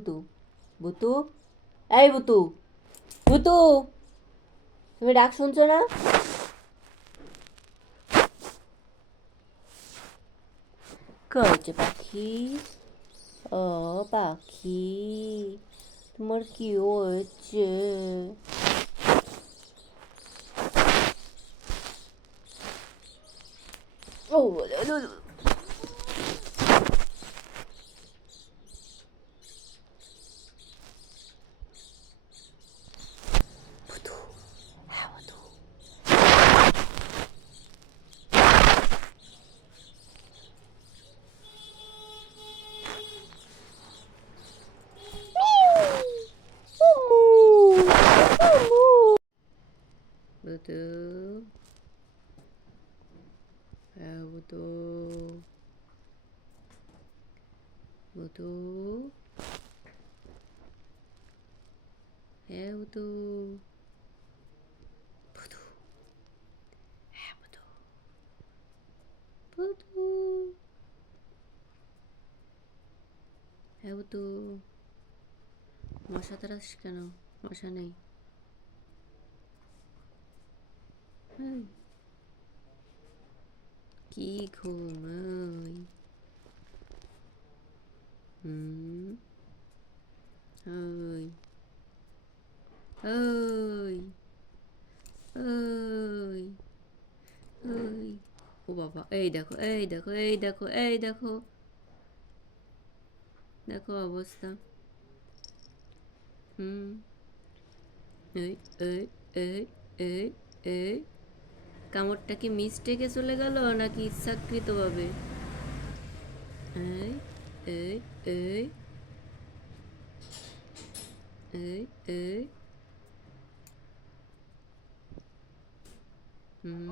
বুতু বুতু এই বুতু বুতু তুমি ডাক শুনছো না কয়েছে পাখি ও পাখি তোমার কি হয়েছে ও বুতু হ্যাঁ বুতু বুতু হ্যাঁ বুতু বুতু হ্যাঁ বুতু বুতু হ্যাঁ বুতু বুতু হ্যাঁ বুতু মশা তারাস কেন মশা নেই হুম। কি ঘুমাই হুম ওই ওই ওই ওই ও বাবা এই দেখো এই দেখো এই দেখো এই দেখো দেখো অবস্থা হুম এই এই এই এই এই কামড়টা কি মিস্টেকে চলে গেল নাকি ইচ্ছাকৃতভাবে? এই এই এই এই এই। হুম।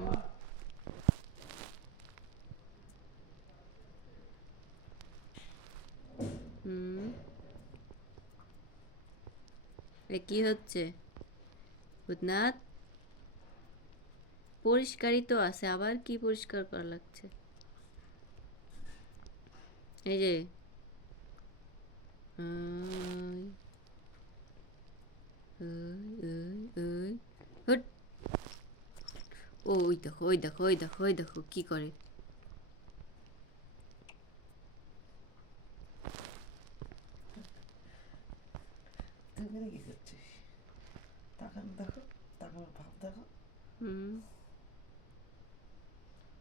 হুম। এ কি হচ্ছে? ভূতনাথ? পরিষ্কারই তো আছে আবার কি পরিষ্কার করা লাগছে? এই যে ও, ওই দেখো ওই দেখো ওই দেখো ওই দেখো কি করে? দেখো তাকানোর ভাব দেখো। হুম।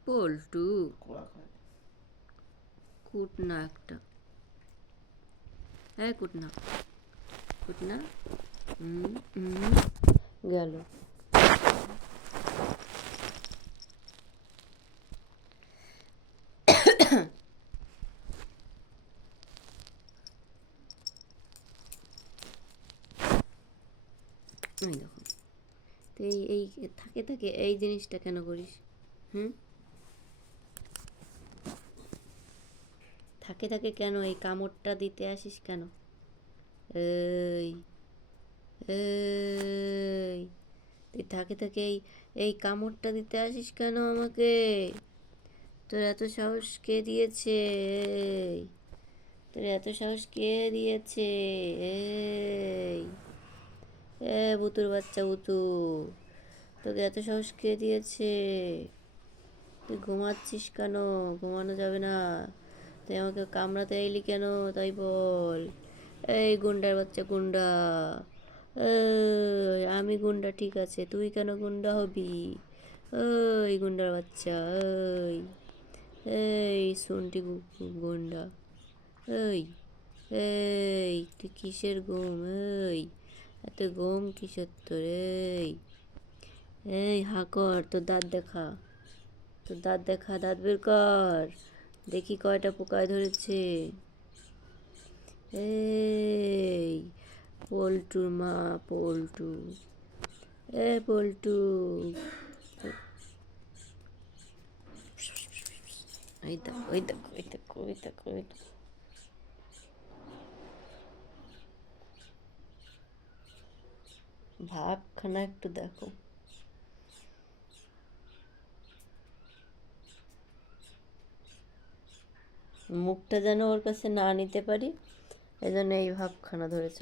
পল্টু কুটনা একটা। হ্যাঁ কুটনা। কুটনা। হুম হুম গেল। এই দেখো। তো এই এই থাকে থাকে এই জিনিসটা কেন করিস? হুম? থাকে থাকে কেন? এই কামড়টা দিতে আসিস কেন? এই তুই থাকে থাকে এই এই কামড়টা দিতে আসিস কেন আমাকে? তোর এত সাহস কে দিয়েছে? তোর এত সাহস কে দিয়েছে? এই, এ বুতুর বাচ্চা বুতু, তোকে এত সাহস কে দিয়েছে? তুই ঘুমাচ্ছিস কেন? ঘুমানো যাবে না। তুই আমাকে কামড়াতে এলি কেন? তাই বল। এই গুন্ডার বাচ্চা, গুন্ডা। এই, আমি গুন্ডা, ঠিক আছে। তুই কেন গুন্ডা হবি? ওই গুন্ডার বাচ্চা, এই। এই শুনটি গুন্ডা। এই এই, তুই কিসের গম? এই, এত গম কিসের তোর? এই এই হাকর তোর দাঁত দেখা। তোর দাঁত দেখা, দাঁত বের কর। দেখি কয়টা পোকায় ধরেছে। এই পল্টুর মা, পল্টু। এ, পল্টু। ওই ওই ভাবখানা একটু দেখো। মুখটা যেন ওর কাছে না নিতে পারি এই জন্য এই ভাবখানা ধরেছ।